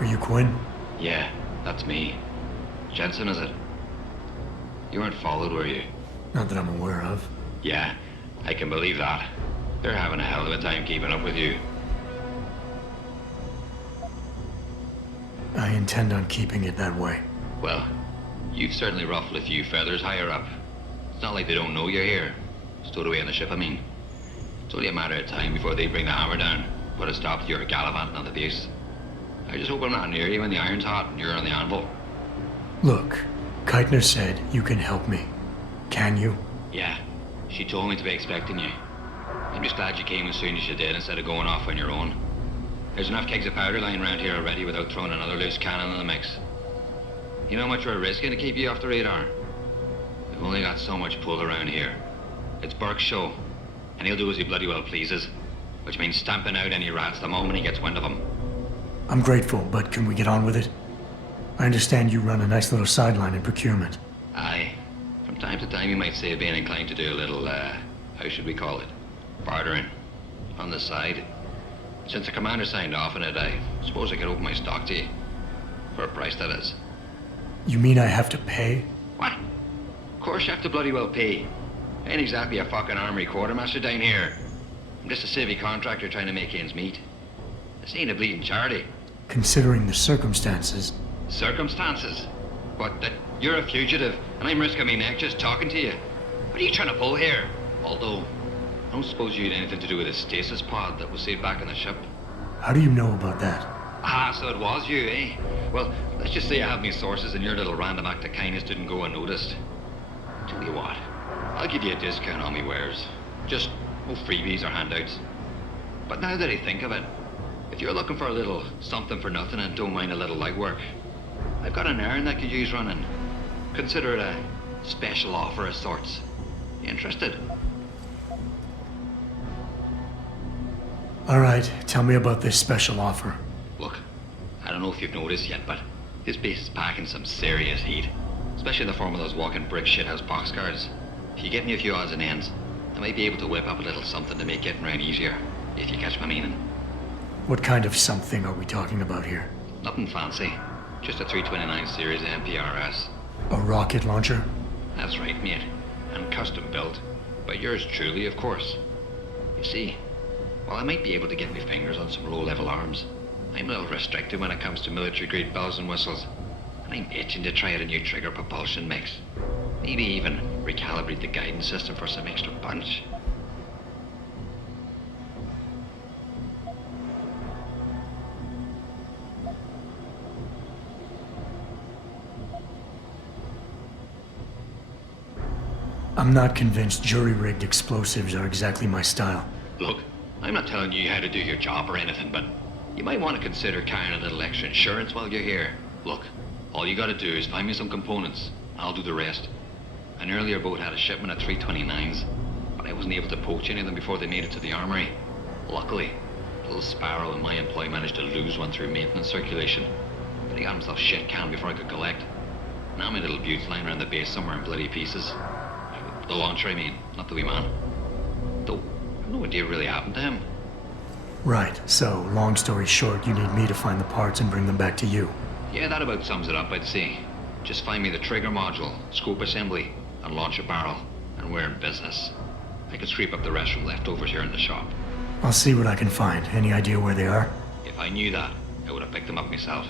Are you Quinn? Yeah, that's me. Jensen, is it? You weren't followed, were you? Not that I'm aware of. Yeah, I can believe that. They're having a hell of a time keeping up with you. I intend on keeping it that way. Well, you've certainly ruffled a few feathers higher up. It's not like they don't know you're here. Stowed away on the ship, I mean. It's only a matter of time before they bring the hammer down. Put a stop to your gallivanting on the base. I just hope I'm not near you when the iron's hot and you're on the anvil. Look, Keitner said you can help me. Can you? Yeah, she told me to be expecting you. I'm just glad you came as soon as you did instead of going off on your own. There's enough kegs of powder lying around here already without throwing another loose cannon in the mix. You know how much we're risking to keep you off the radar? We've only got so much pull around here. It's Burke's show, and he'll do as he bloody well pleases, which means stamping out any rats the moment he gets wind of them. I'm grateful, but can we get on with it? I understand you run a nice little sideline in procurement. Aye. From time to time you might say being inclined to do a little, how should we call it? Bartering. On the side. Since the commander signed off on it, I suppose I could open my stock to you. For a price, that is. You mean I have to pay? What? Of course you have to bloody well pay. I ain't exactly a fucking armory quartermaster down here. I'm just a civvy contractor trying to make ends meet. This ain't a bleeding charity. Considering the circumstances. Circumstances? What, that you're a fugitive and I'm risking my neck just talking to you? What are you trying to pull here? Although, I don't suppose you had anything to do with the stasis pod that was saved back on the ship. How do you know about that? Ah, so it was you, eh? Well, let's just say I have my sources and your little random act of kindness didn't go unnoticed. Tell you what, I'll give you a discount on me wares. Just no freebies or handouts. But now that I think of it, if you're looking for a little something for nothing and don't mind a little legwork, I've got an errand that could use running. Consider it a special offer of sorts. You interested? All right, tell me about this special offer. Look, I don't know if you've noticed yet, but this base is packing some serious heat. Especially in the form of those walking brick shithouse boxcars. If you get me a few odds and ends, I might be able to whip up a little something to make getting around easier, if you catch my meaning. What kind of something are we talking about here? Nothing fancy. Just a 329 series FARAZ. A rocket launcher? That's right, mate. And custom built. By yours truly, of course. You see, while I might be able to get my fingers on some low-level arms, I'm a little restricted when it comes to military-grade bells and whistles. And I'm itching to try out a new trigger propulsion mix. Maybe even recalibrate the guidance system for some extra punch. I'm not convinced jury-rigged explosives are exactly my style. Look, I'm not telling you how to do your job or anything, but you might want to consider carrying a little extra insurance while you're here. Look, all you gotta do is find me some components. I'll do the rest. An earlier boat had a shipment of 329s, but I wasn't able to poach any of them before they made it to the armory. Luckily, little Sparrow in my employ managed to lose one through maintenance circulation, but he got himself shit canned before I could collect. Now my little bute's lying around the base somewhere in bloody pieces. The launcher, I mean, not the wee man. Though, I've no idea what really happened to him. Right, so, long story short, you need me to find the parts and bring them back to you. Yeah, that about sums it up, I'd say. Just find me the trigger module, scope assembly, and launch a barrel, and we're in business. I can scrape up the rest from leftovers here in the shop. I'll see what I can find. Any idea where they are? If I knew that, I would have picked them up myself.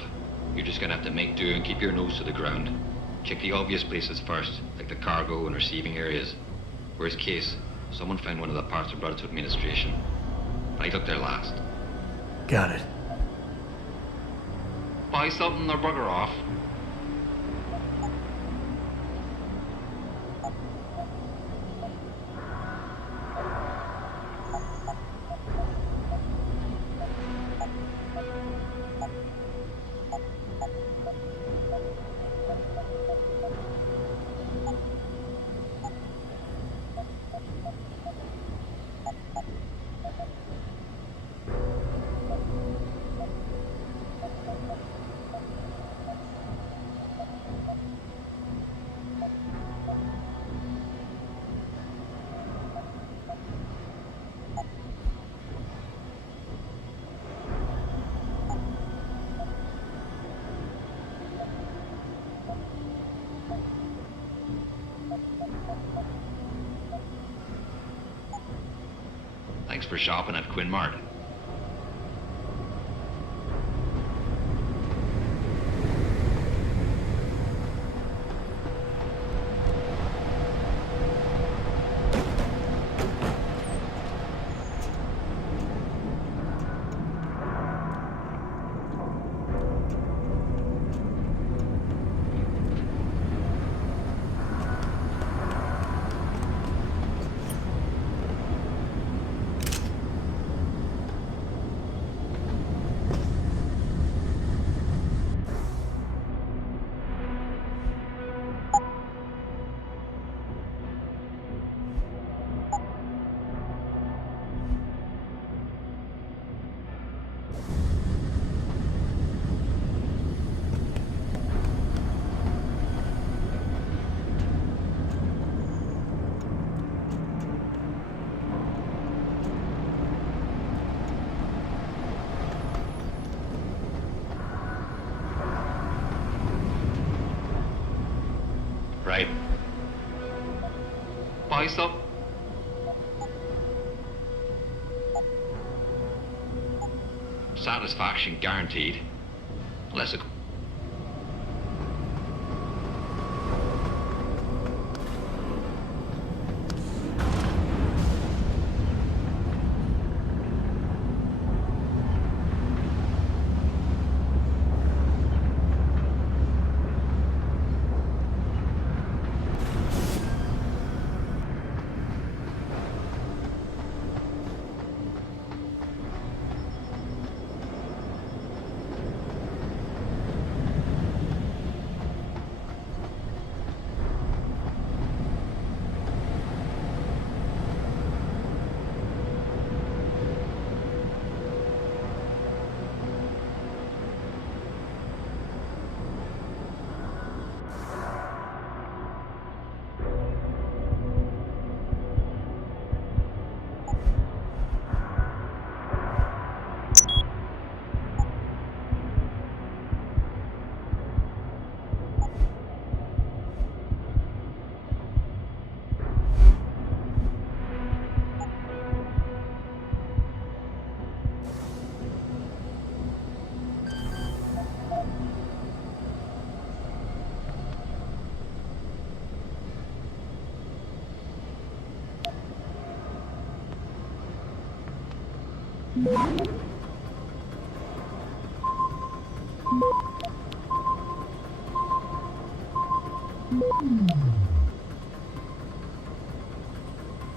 You're just gonna have to make do and keep your nose to the ground. Check the obvious places first, like the cargo and receiving areas. Worst case, someone found one of the parts and brought it to administration. I looked there last. Got it. Buy something or bugger off. for shopping at Quinn Mart. Right. Buy some. Satisfaction guaranteed. Unless it...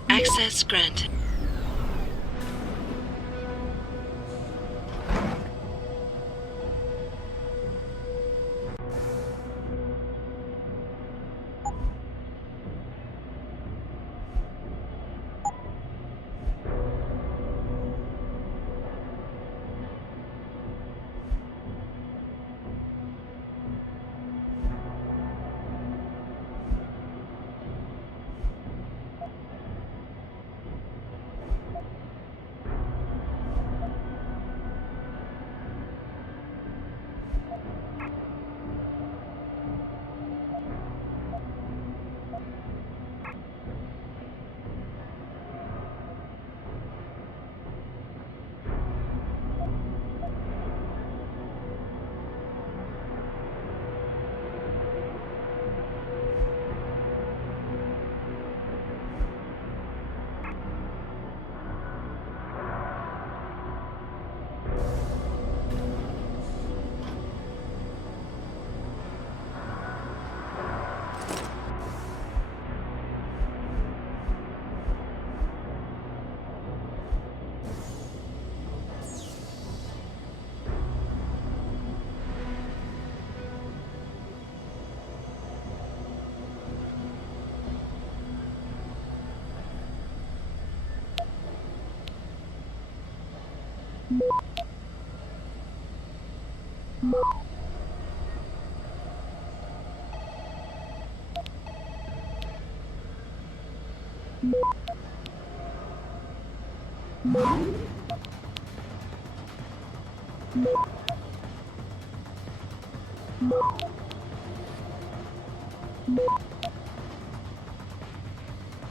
Access granted.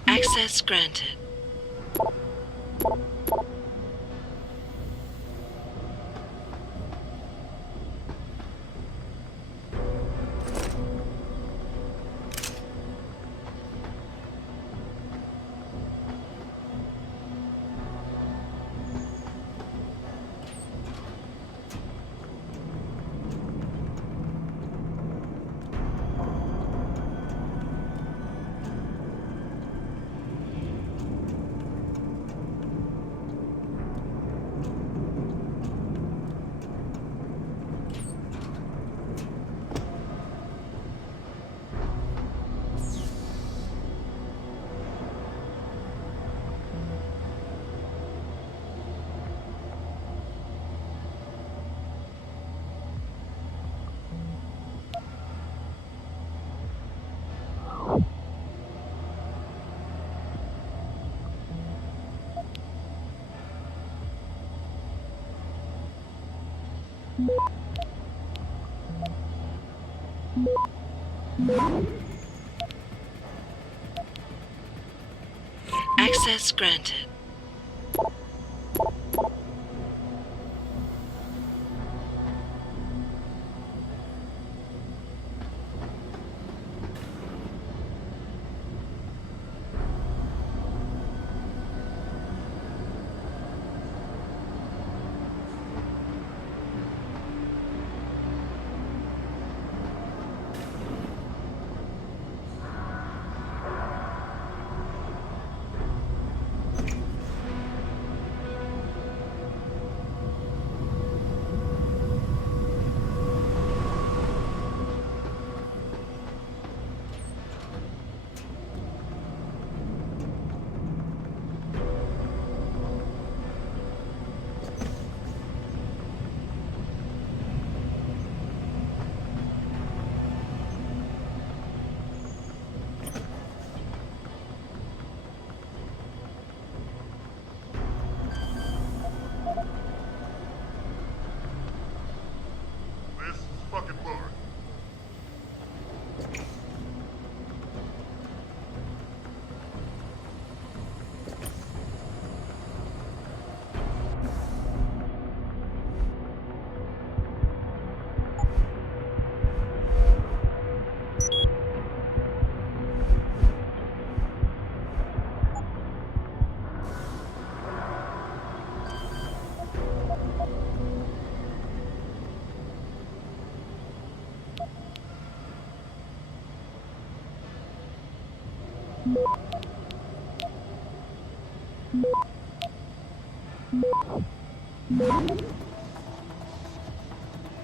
Access granted. Access granted. This is fucking lower.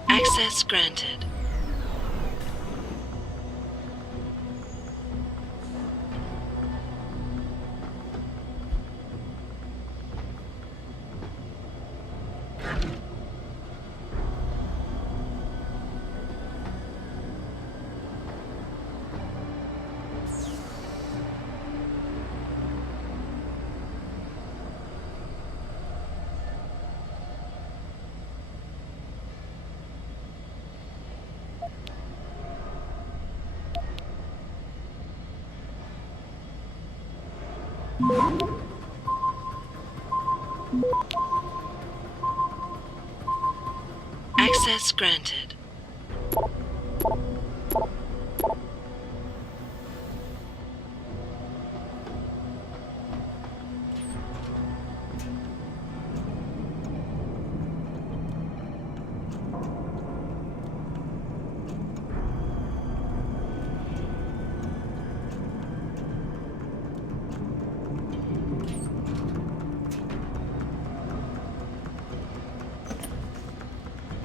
Access granted. Access granted.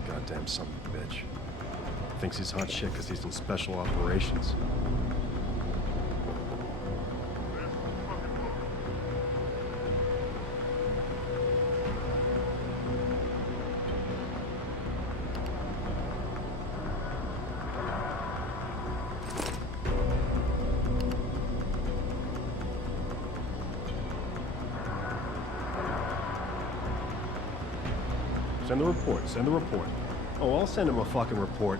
Goddamn son of a bitch. Thinks he's hot shit because he's in special operations. Send the report, send the report. Oh, I'll send him a fucking report.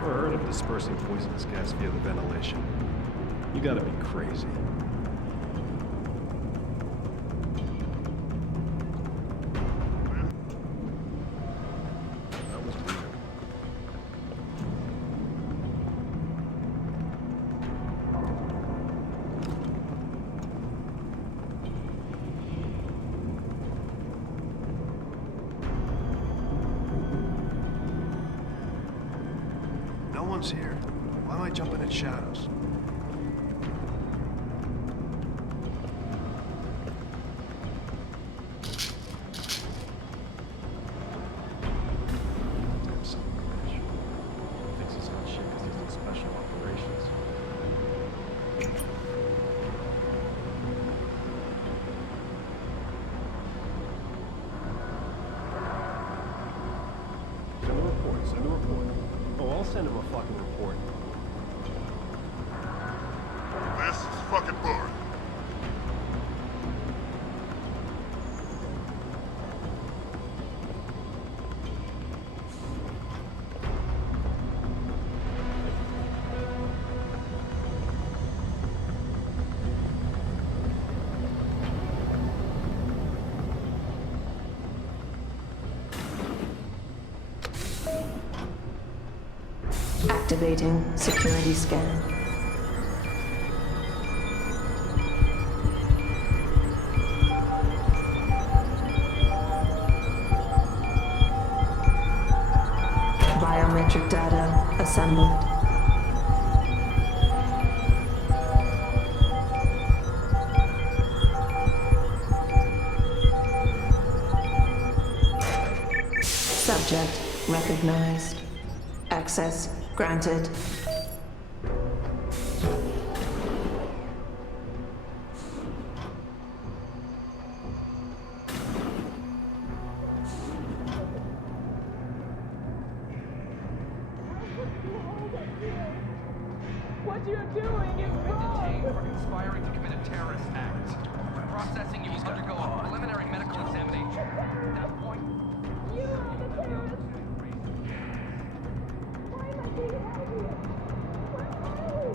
Never heard of dispersing poisonous gas via the ventilation. You gotta be crazy. That was weird. No one's here. Why am I jumping at shadows? Damn son of a bitch. Thinks he's hot shit because he's in special operations. Send a report, send a report. Oh, I'll send him a fucking report. This is fucking boring. Activating security scan. Biometric data assembled. Subject recognized. Access granted. What you're doing is wrong! For conspiring to commit a terrorist act. For processing, you will undergo a preliminary medical examination. At that point, You are the terrorist! Why am I being held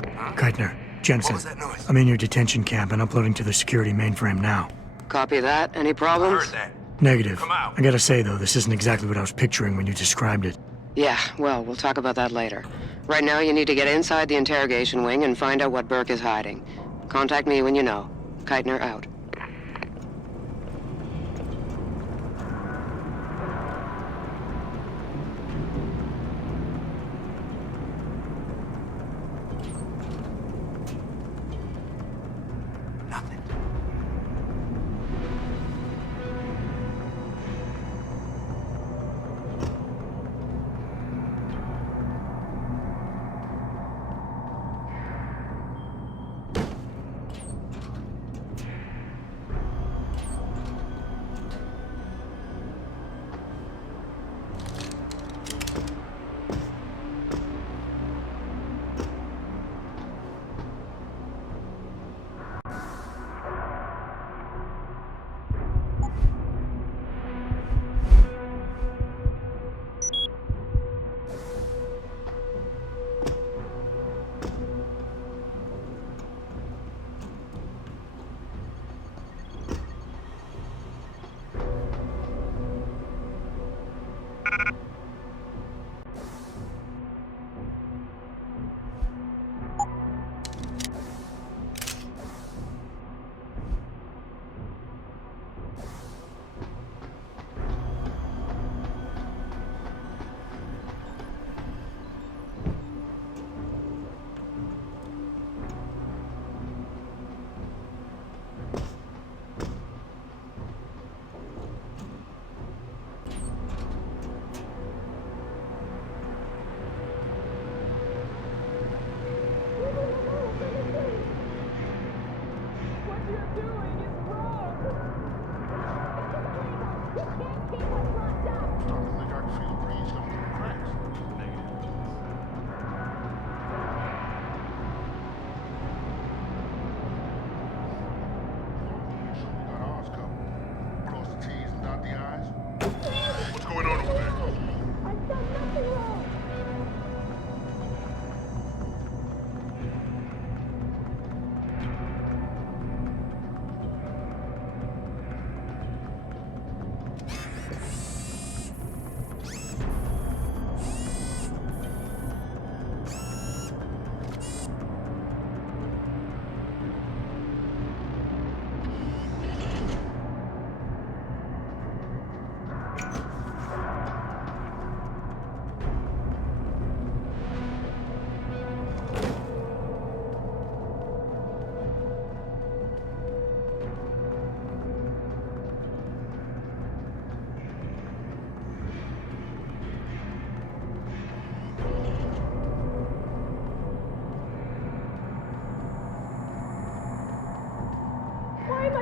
here? Keitner, Jensen. What was that noise? I'm in your detention camp and uploading to the security mainframe now. Copy that. Any I problems? heard that. Negative. Come out. I gotta say, though, this isn't exactly what I was picturing when you described it. Yeah, well, we'll talk about that later. Right now, you need to get inside the interrogation wing and find out what Burke is hiding. Contact me when you know. Keitner out. Nothing.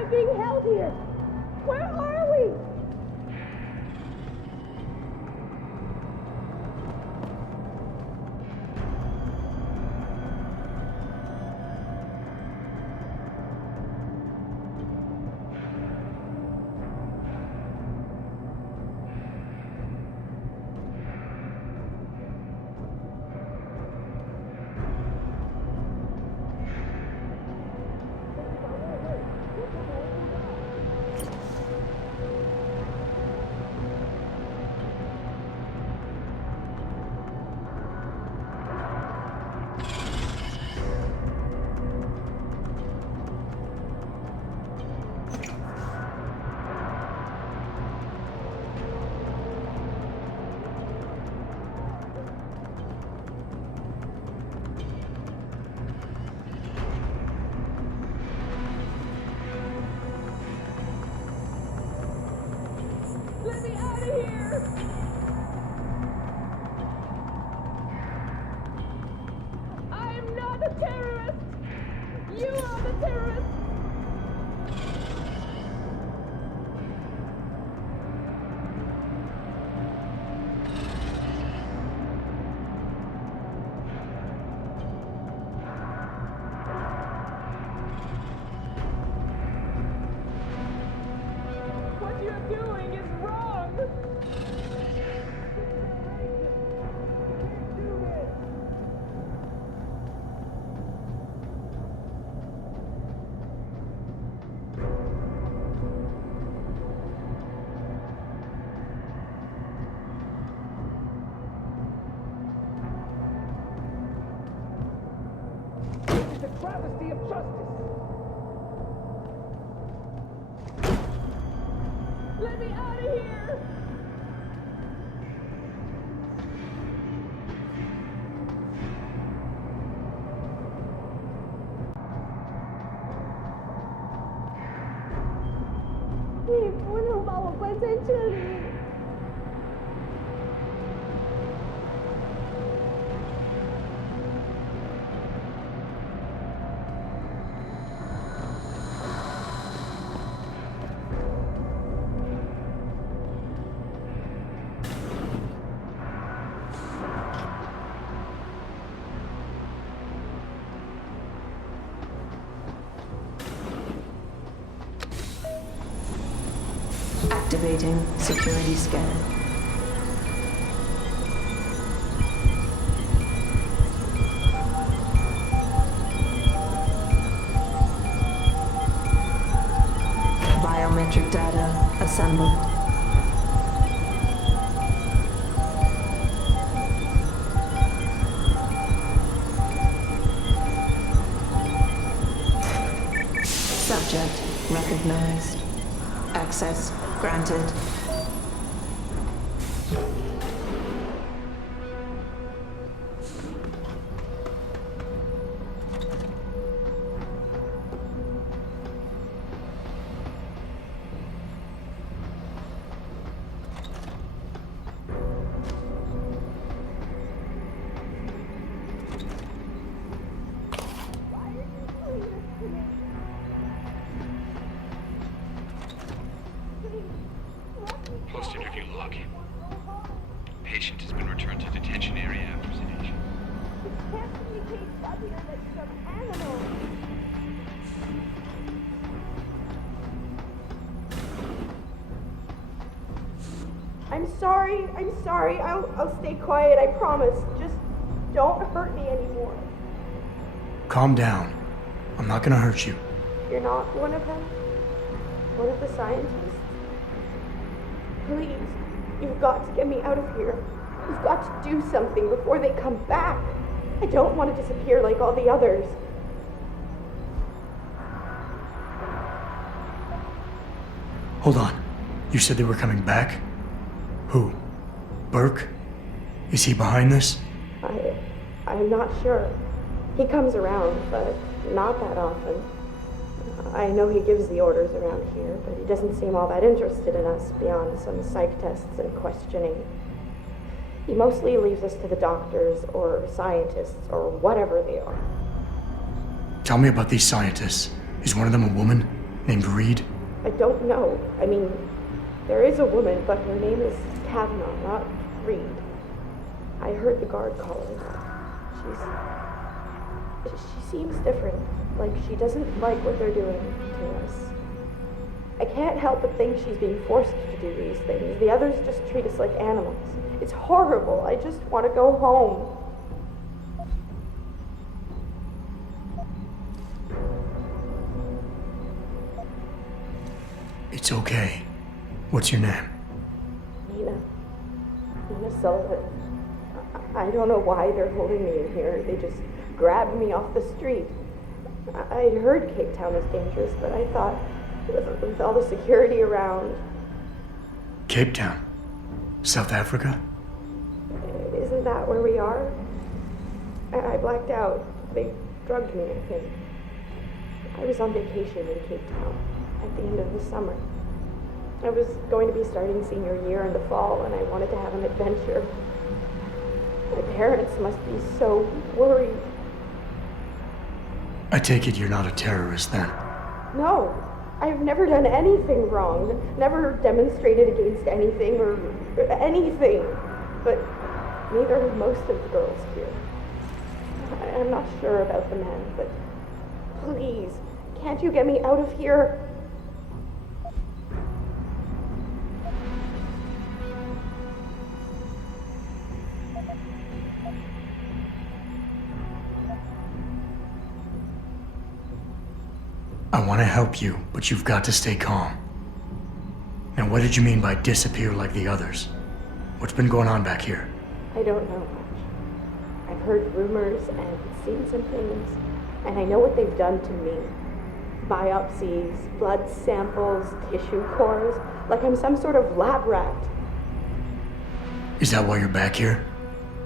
I'm being held here. Where are we? Let me out of here! I am not a terrorist! You are the terrorist! What you're doing is wrong! It's a travesty of justice. Let me out of here!你不能把我关在这里。Activating security scan. Biometric data assembled. Subject recognized. Access granted. Post-interview log. Patient has been returned to detention area after sedation. It can't communicate funnier than some animal. I'm sorry. I'll stay quiet, I promise. Just don't hurt me anymore. Calm down. I'm not gonna hurt you. You're not one of them? One of the scientists? Please, you've got to get me out of here. You've got to do something before they come back. I don't want to disappear like all the others. Hold on. You said they were coming back? Who? Burke? Is he behind this? I'm not sure. He comes around, but not that often. I know he gives the orders around here, but he doesn't seem all that interested in us beyond some psych tests and questioning. He mostly leaves us to the doctors or scientists or whatever they are. Tell me about these scientists. Is one of them a woman? Named Reed? I don't know. I mean, there is a woman, but her name is Kavanaugh, not Reed. I heard the guard call her that. She seems different. Like she doesn't like what they're doing to us. I can't help but think she's being forced to do these things. The others just treat us like animals. It's horrible. I just want to go home. It's okay. What's your name? Nina Sullivan. I don't know why they're holding me in here. They just grabbed me off the street. I'd heard Cape Town was dangerous, but I thought with all the security around... Cape Town? South Africa? Isn't that where we are? I blacked out. They drugged me, I think. I was on vacation in Cape Town at the end of the summer. I was going to be starting senior year in the fall, and I wanted to have an adventure. My parents must be so worried. I take it you're not a terrorist then? No, I've never done anything wrong. Never demonstrated against anything or anything. But neither have most of the girls here. I'm not sure about the men, but please, can't you get me out of here? I want to help you, but you've got to stay calm. Now, what did you mean by disappear like the others? What's been going on back here? I don't know much. I've heard rumors and seen some things, and I know what they've done to me. Biopsies, blood samples, tissue cores, like I'm some sort of lab rat. Is that why you're back here?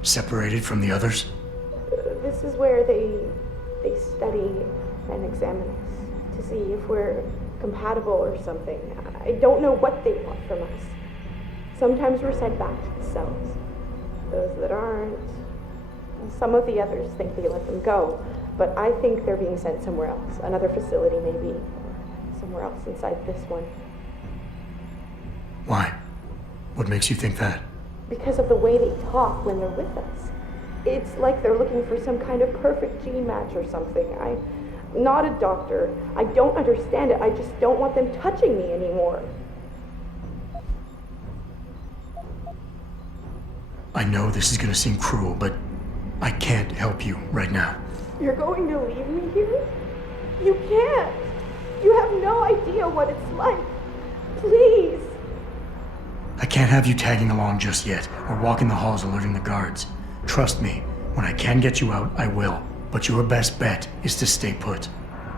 Separated from the others? This is where they study and examine us to see if we're compatible or something. I don't know what they want from us. Sometimes we're sent back to the cells. Those that aren't, some of the others think they let them go, but I think they're being sent somewhere else, another facility maybe, somewhere else inside this one. Why? What makes you think that? Because of the way they talk when they're with us. It's like they're looking for some kind of perfect gene match or something. I'm not a doctor. I don't understand it. I just don't want them touching me anymore. I know this is gonna seem cruel, but I can't help you right now. You're going to leave me here? You can't. You have no idea what it's like. Please. I can't have you tagging along just yet, or walking the halls alerting the guards. Trust me, when I can get you out, I will. But your best bet is to stay put.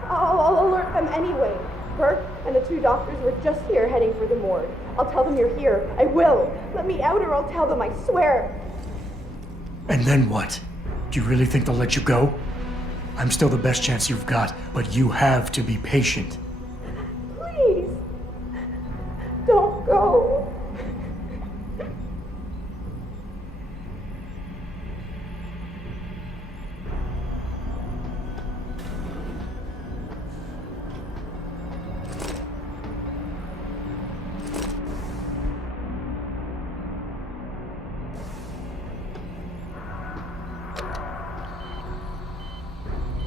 I'll alert them anyway. Burke and the two doctors were just here heading for the morgue. I'll tell them you're here. I will. Let me out or I'll tell them, I swear. And then what? Do you really think they'll let you go? I'm still the best chance you've got, but you have to be patient. Please. Don't go.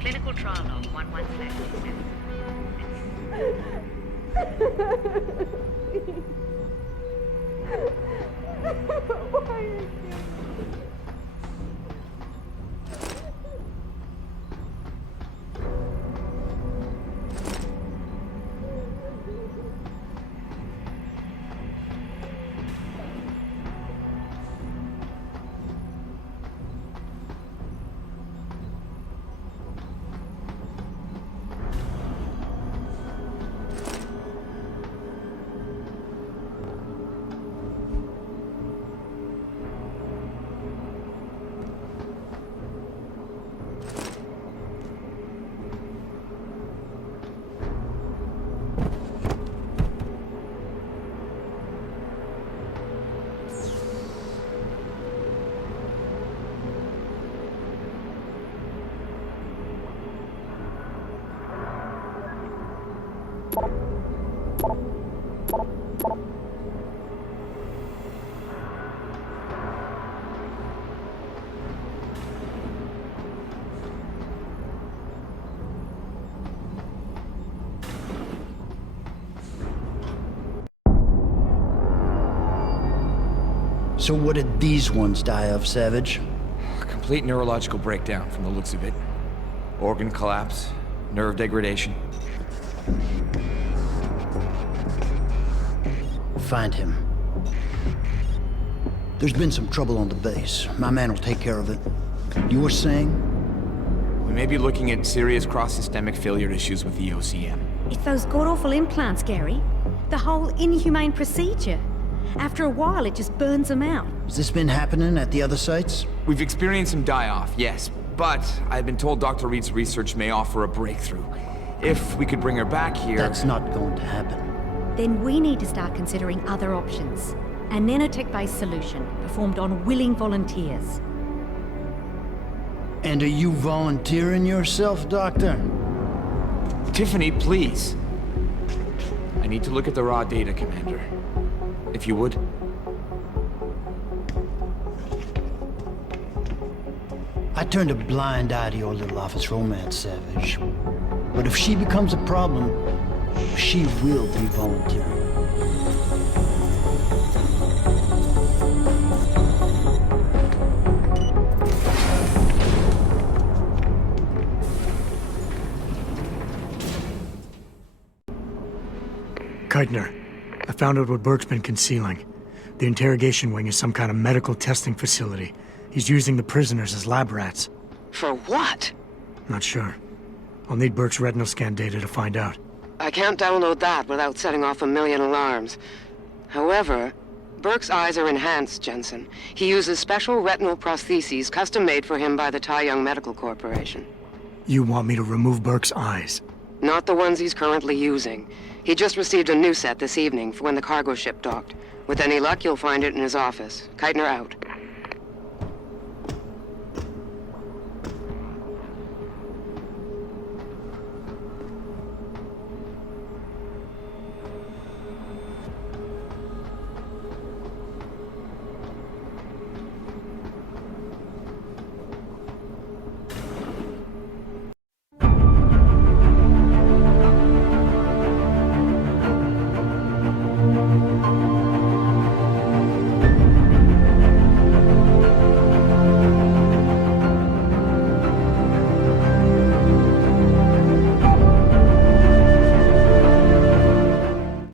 Clinical trial log 116. Why are you... So what did these ones die of, Savage? Complete neurological breakdown from the looks of it. Organ collapse, nerve degradation. Find him. There's been some trouble on the base. My man will take care of it. You were saying? We may be looking at serious cross-systemic failure issues with the OCM. It's those god-awful implants, Gary. The whole inhumane procedure. After a while, it just burns them out. Has this been happening at the other sites? We've experienced some die-off, yes. But I've been told Dr. Reed's research may offer a breakthrough. If we could bring her back here... That's not going to happen. Then we need to start considering other options. A nanotech-based solution performed on willing volunteers. And are you volunteering yourself, Doctor? Tiffany, please. I need to look at the raw data, Commander. If you would. I turned a blind eye to your little office romance, Savage. But if she becomes a problem, she will be volunteering. Keitner, I found out what Burke's been concealing. The interrogation wing is some kind of medical testing facility. He's using the prisoners as lab rats. For what? Not sure. I'll need Burke's retinal scan data to find out. I can't download that without setting off a million alarms. However, Burke's eyes are enhanced, Jensen. He uses special retinal prostheses custom-made for him by the Tai Young Medical Corporation. You want me to remove Burke's eyes? Not the ones he's currently using. He just received a new set this evening for when the cargo ship docked. With any luck, you'll find it in his office. Keitner out.